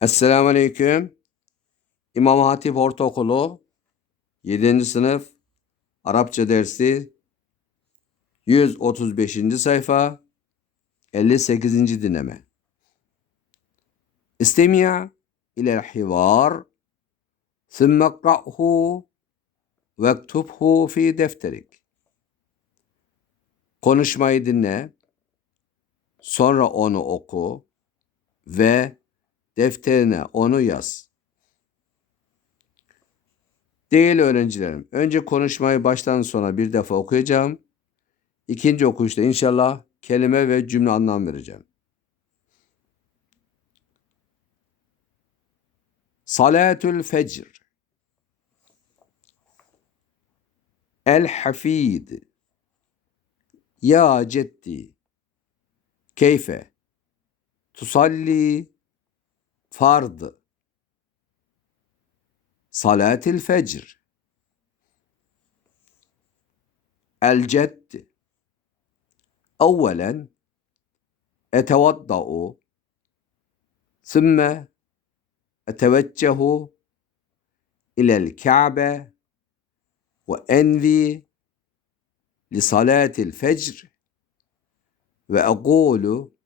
Esselamu Aleyküm. İmam Hatip Ortaokulu 7. sınıf Arapça dersi 135. sayfa 58. dinleme. İstemiya ilel hivar ثم اقرأه واكتبه في defterik. Konuşmayı dinle, sonra onu oku ve defterine onu yaz. Değerli öğrencilerim, önce konuşmayı baştan sona bir defa okuyacağım. İkinci okuyuşta inşallah kelime ve cümle anlam vereceğim. Salatül fecr El hafid Ya ceddi Keyfe Tusalli fard salatil fecr. El cedd evvelen etevadda'u sümme eteveccehu ilel Kabe ve envi li salatil fecr. Ve ekulu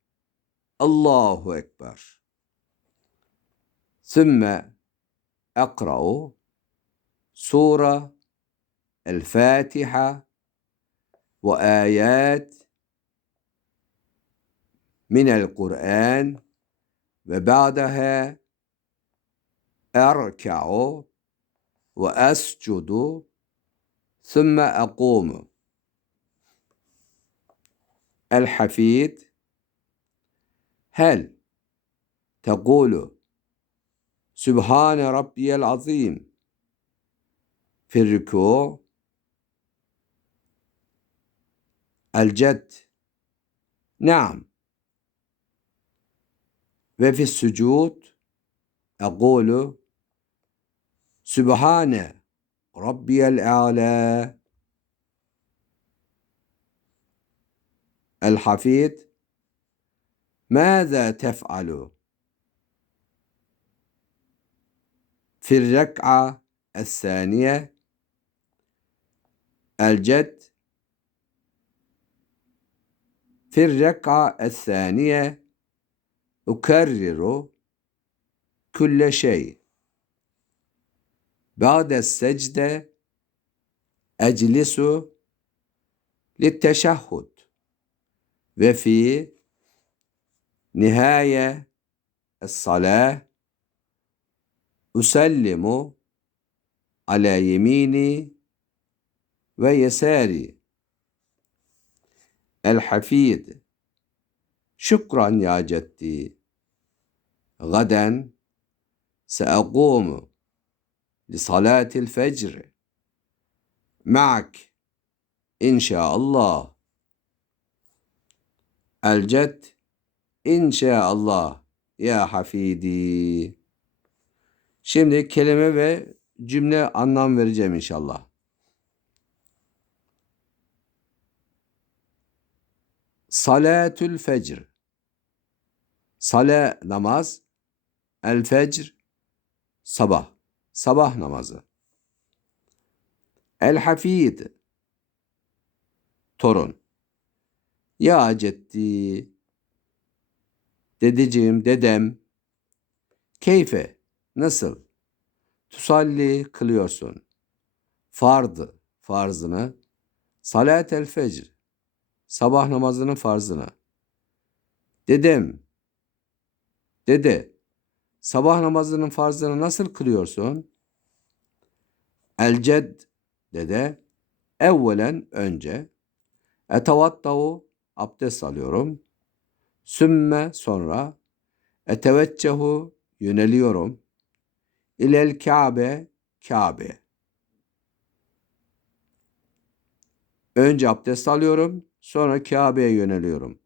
Allahu Ekber. ثم أقرأ سورة الفاتحة وآيات من القرآن وبعدها أركع وأسجد ثم أقوم. الحفيد هل تقول سبحان ربي العظيم. في الركوع الجد. نعم. وفي السجود أقول سبحان ربي الأعلى. الحفيد. ماذا تفعل؟ في الركعة الثانية الجد في الركعة الثانية أكرر كل شيء بعد السجدة أجلس للتشهد وفي نهاية الصلاة أسلم على يميني ويساري الحفيد شكرا يا جدي غدا سأقوم لصلاة الفجر معك إن شاء الله الجد إن شاء الله ya hafidi. Şimdi kelime ve cümle anlam vereceğim inşallah. Salatül fecr. Sale namaz. El fecr sabah. Sabah namazı. El hafid torun. Ya ceddi dedeciğim, dedem. Keyfe nasıl? Tusalli kılıyorsun. Fardı farzını. Salat el fecr sabah namazının farzını. Dedem, dede, sabah namazının farzını nasıl kılıyorsun? El ced, dede, evvelen önce, etevattahu, abdest alıyorum. Sümme sonra, eteveccehu, yöneliyorum. İlel Kabe, Kabe. Önce abdest alıyorum. Sonra Kabe'ye yöneliyorum.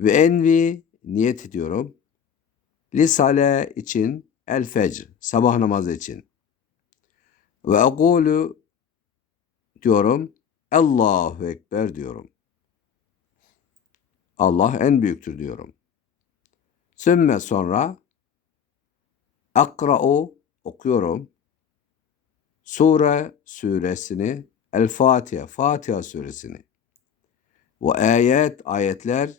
Ve envi niyet ediyorum. Lisale için el fecr sabah namazı için. Ve ekulu diyorum. Allahu Ekber diyorum. Allah en büyüktür diyorum. Sümme sonra Akra'u okuyorum. Sure suresini. El Fatiha. Fatiha suresini. Ve ayet ayetler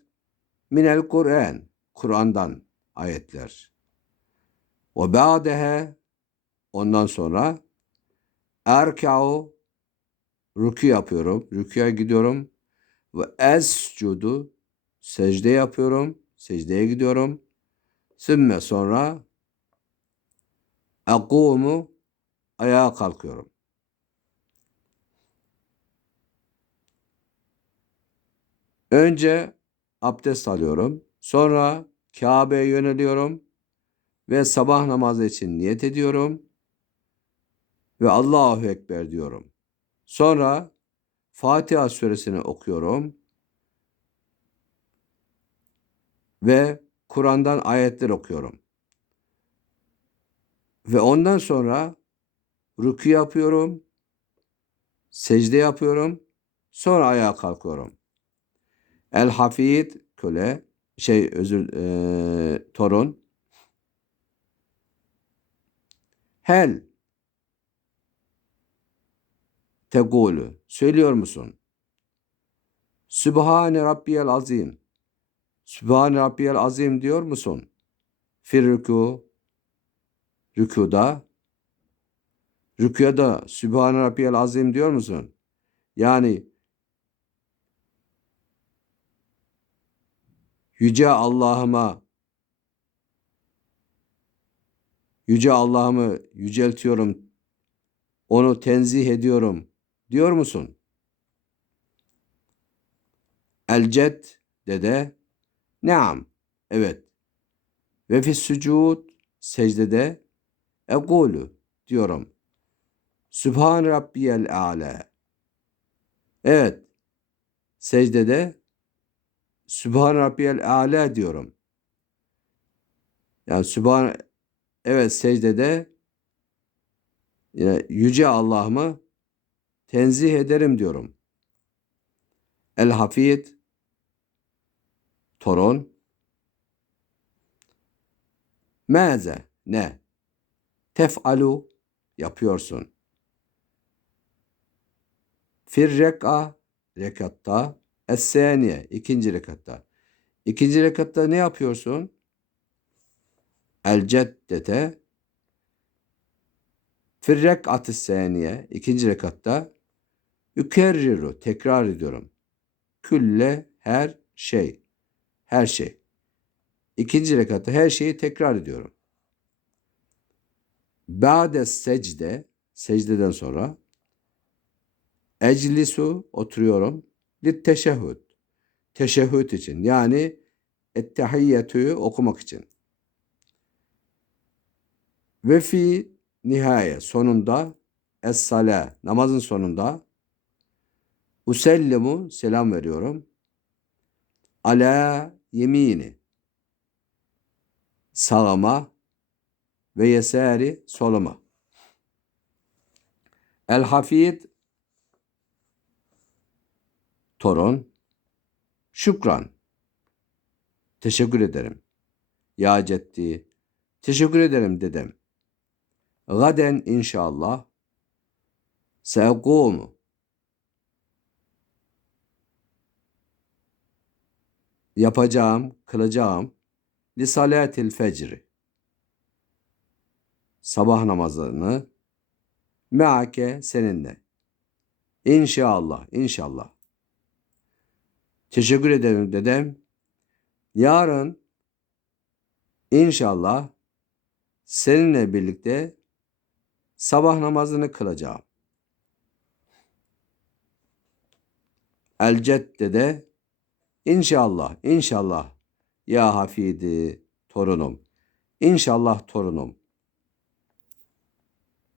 minel Kur'an. Kur'an'dan ayetler. Ve ba'dehe ondan sonra erka'u rükü yapıyorum. Rüküye gidiyorum. Ve escudu secde yapıyorum. Secdeye gidiyorum. Sümme sonra akumu ayağa kalkıyorum. Önce abdest alıyorum. Sonra Kabe'ye yöneliyorum ve sabah namazı için niyet ediyorum ve Allahu Ekber diyorum. Sonra Fatiha suresini okuyorum ve Kur'an'dan ayetler okuyorum. Ve ondan sonra rükü yapıyorum, secde yapıyorum, sonra ayağa kalkıyorum. El Hafid köle, şey özür e, torun. Hel tegulu söylüyor musun? Sübhane Rabbiyel Azim. Sübhane Rabbiyel Azim diyor musun? Fir rükuda rükuya da Sübhane Rabbiyel Azim diyor musun? Yani Yüce Allah'ıma Yüce Allah'ımı yüceltiyorum. Onu tenzih ediyorum. Diyor musun? Elced dede Naam. Evet. Ve fis sucud secdede egulu diyorum. Sübhan Rabbiyel A'la. Evet. Secdede Sübhan Rabbiyel A'la diyorum. Yani Sübhan evet secdede yine yüce Allah'ımı tenzih ederim diyorum. El Hafid torun Meze ne? Tef'alu yapıyorsun. Fir rek'a rekatta es-saniye ikinci rekatta. İkinci rekatta ne yapıyorsun? El ceddete fir rek'atı saniye ikinci rekatta ükerriru tekrar ediyorum. Külle her şey. Her şey. İkinci rekatta her şeyi tekrar ediyorum. Ba'de secde, secdeden sonra eclisu oturuyorum. Lit teşehhüd. Teşehhüd için yani ettehiyyetü okumak için. Ve fi nihaye sonunda es namazın sonunda usellimu selam veriyorum. Ala yemini sağıma ve yesari soluma. El hafid torun şükran teşekkür ederim. Ya ceddi teşekkür ederim dedem. Gaden inşallah seekumu yapacağım, kılacağım li salatil fecri sabah namazını meake seninle. İnşallah, inşallah. Teşekkür ederim dedem. Yarın inşallah seninle birlikte sabah namazını kılacağım. El Cedde'de inşallah, inşallah ya Hafidi torunum, inşallah torunum